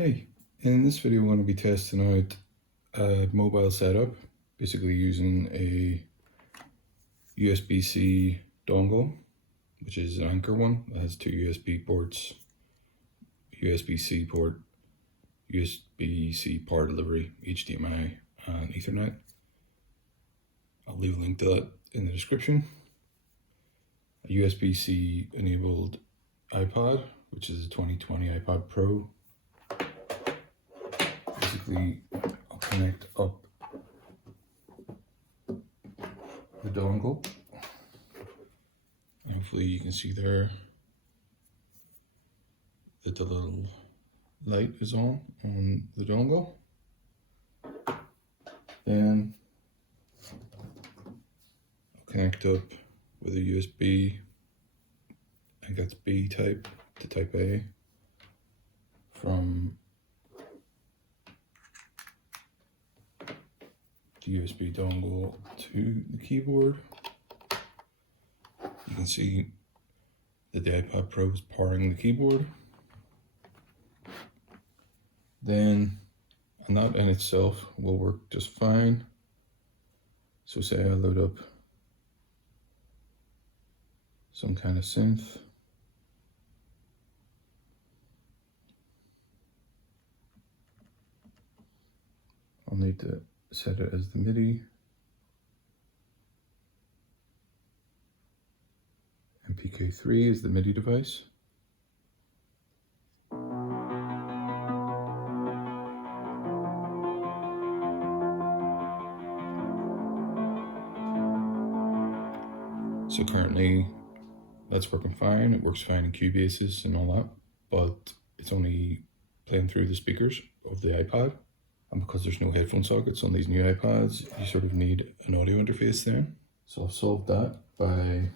Hey, in this video I'm going to be testing out a mobile setup, basically using a USB-C dongle, which is an Anchor one that has two USB ports, USB-C port, USB-C power delivery, HDMI and Ethernet. I'll leave a link to that in the description. A USB-C enabled iPod, which is a 2020 iPod Pro. Basically, I'll connect up the dongle, and hopefully you can see there that the little light is on the dongle. Then I'll connect up with a USB, I think that's B type to type A, from the USB dongle to the keyboard. You can see that the iPod Pro is powering the keyboard. Then, and that in itself will work just fine. So say I load up some kind of synth. I'll need to set it as the MIDI. MPK3 is the MIDI device. So currently that's working fine. It works fine in Cubasis and all that, but it's only playing through the speakers of the iPod. And because there's no headphone sockets on these new iPods, you sort of need an audio interface there. So I've solved that by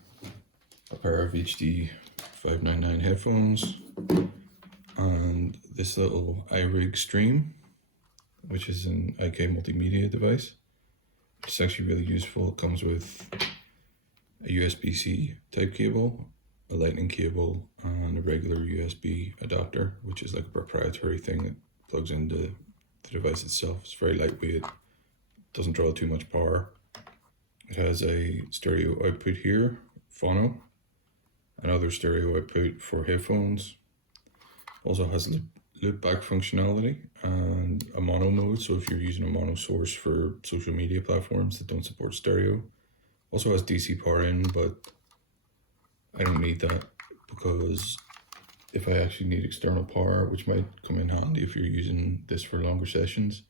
a pair of HD 599 headphones and this little iRig Stream, which is an IK multimedia device. It's actually really useful. It comes with a USB-C type cable, a lightning cable, and a regular USB adapter, which is like a proprietary thing that plugs into the device itself. It's very lightweight, doesn't draw too much power. It has a stereo output here, phono, another stereo output for headphones. Also has loop back functionality and a mono mode, so if you're using a mono source for social media platforms that don't support stereo. Also has DC power in, but I don't need that because if I actually need external power, which might come in handy if you're using this for longer sessions,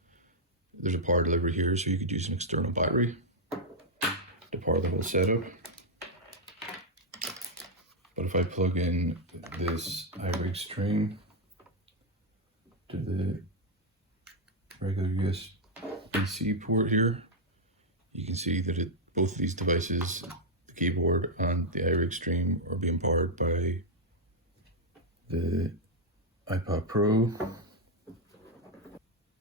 there's a power delivery here, so you could use an external battery to power the whole setup. But if I plug in this iRig Stream to the regular USB-C port here, you can see that both of these devices, the keyboard and the iRig Stream, are being powered by the iPod Pro.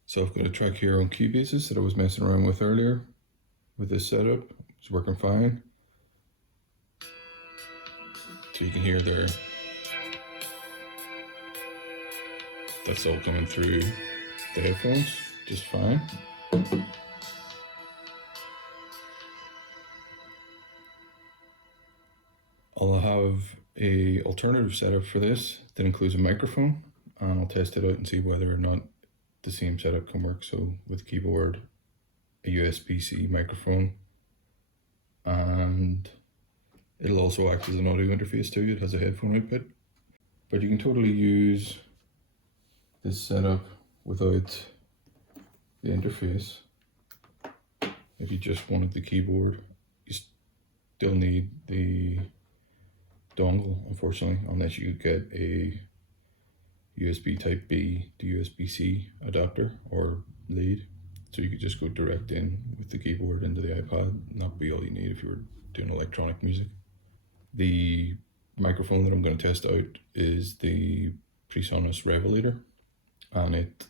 So I've got a track here on Cubasis that I was messing around with earlier with this setup. It's working fine. So you can hear there, that's all coming through the headphones just fine. I'll have a alternative setup for this that includes a microphone, and I'll test it out and see whether or not the same setup can work. So with keyboard, a USB-C microphone, and it'll also act as an audio interface too. It has a headphone output, but you can totally use this setup without the interface. If you just wanted the keyboard, you still need the dongle, unfortunately, unless you get a USB type B to USB-C adapter or lead. So you could just go direct in with the keyboard into the iPod, and that'd be all you need if you were doing electronic music. The microphone that I'm going to test out is the PreSonus Revelator, and it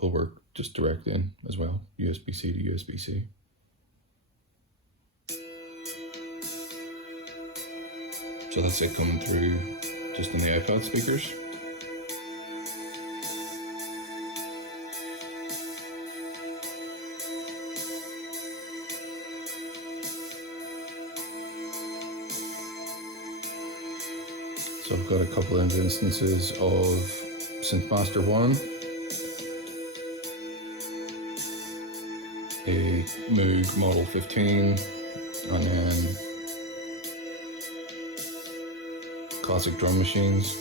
will work just direct in as well, USB-C to USB-C. So that's it coming through just in the iPod speakers. So I've got a couple of instances of Synthmaster 1, a Moog Model 15, and then classic drum machines,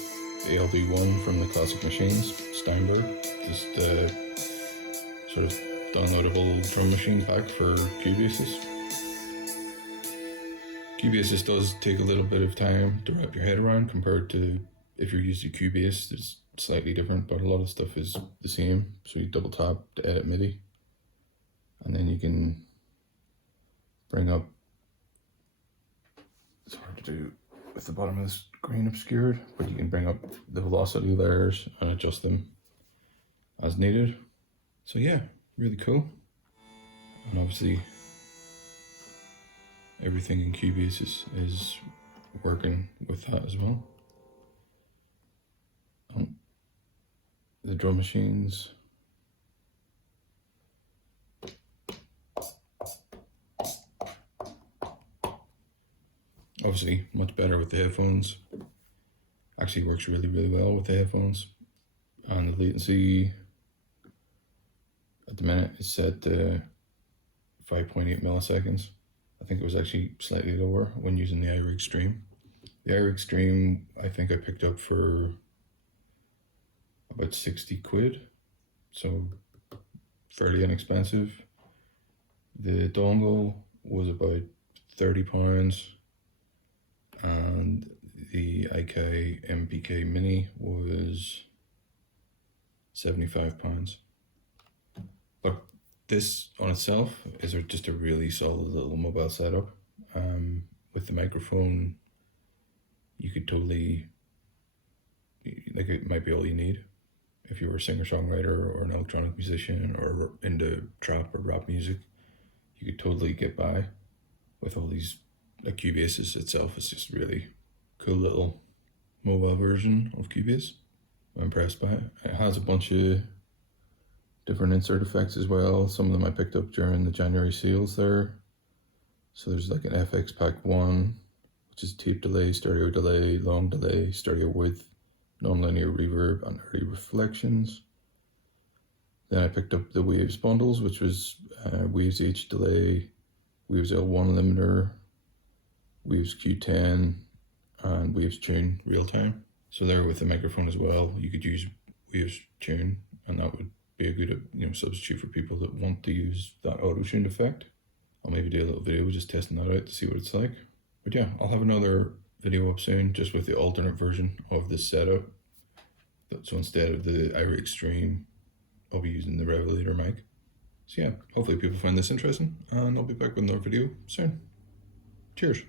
ALD1 from the Classic Machines, Steinberg, just sort of downloadable drum machine pack for Cubasis. Cubasis does take a little bit of time to wrap your head around compared to if you're used to Cubase. It's slightly different, but a lot of stuff is the same. So you double tap to edit MIDI, and then you can bring up, it's hard to do with the bottom of the screen obscured, but you can bring up the velocity layers and adjust them as needed. So yeah, really cool. And obviously everything in Cubasis is working with that as well. The drum machines. Obviously much better with the headphones. Actually works really, really well with the headphones. And the latency at the minute is set to 5.8 milliseconds. I think it was actually slightly lower when using the iRig Stream. The iRig Stream I think I picked up for about 60 quid, so fairly inexpensive. The dongle was about £30, and the IK MPK Mini was £75. But this on itself is just a really solid little mobile setup. With the microphone, you could totally, like, it might be all you need. If you were a singer-songwriter or an electronic musician or into trap or rap music, you could totally get by with all these. Like, Cubasis itself is just really cool little mobile version of Cubase. I'm impressed by it. It has a bunch of different insert effects as well. Some of them I picked up during the January sales there. So there's like an FX Pack 1, which is tape delay, stereo delay, long delay, stereo width, nonlinear reverb, and early reflections. Then I picked up the Waves bundles, which was Waves H delay, Waves L1 limiter, Waves Q10, and Waves Tune real time. So there with the microphone as well, you could use Waves Tune, and that would be a good substitute for people that want to use that auto-tuned effect. I'll maybe do a little video just testing that out to see what it's like. But yeah, I'll have another video up soon just with the alternate version of this setup. So instead of the iRig Stream, I'll be using the Revelator mic. So yeah, hopefully people find this interesting, and I'll be back with another video soon. Cheers.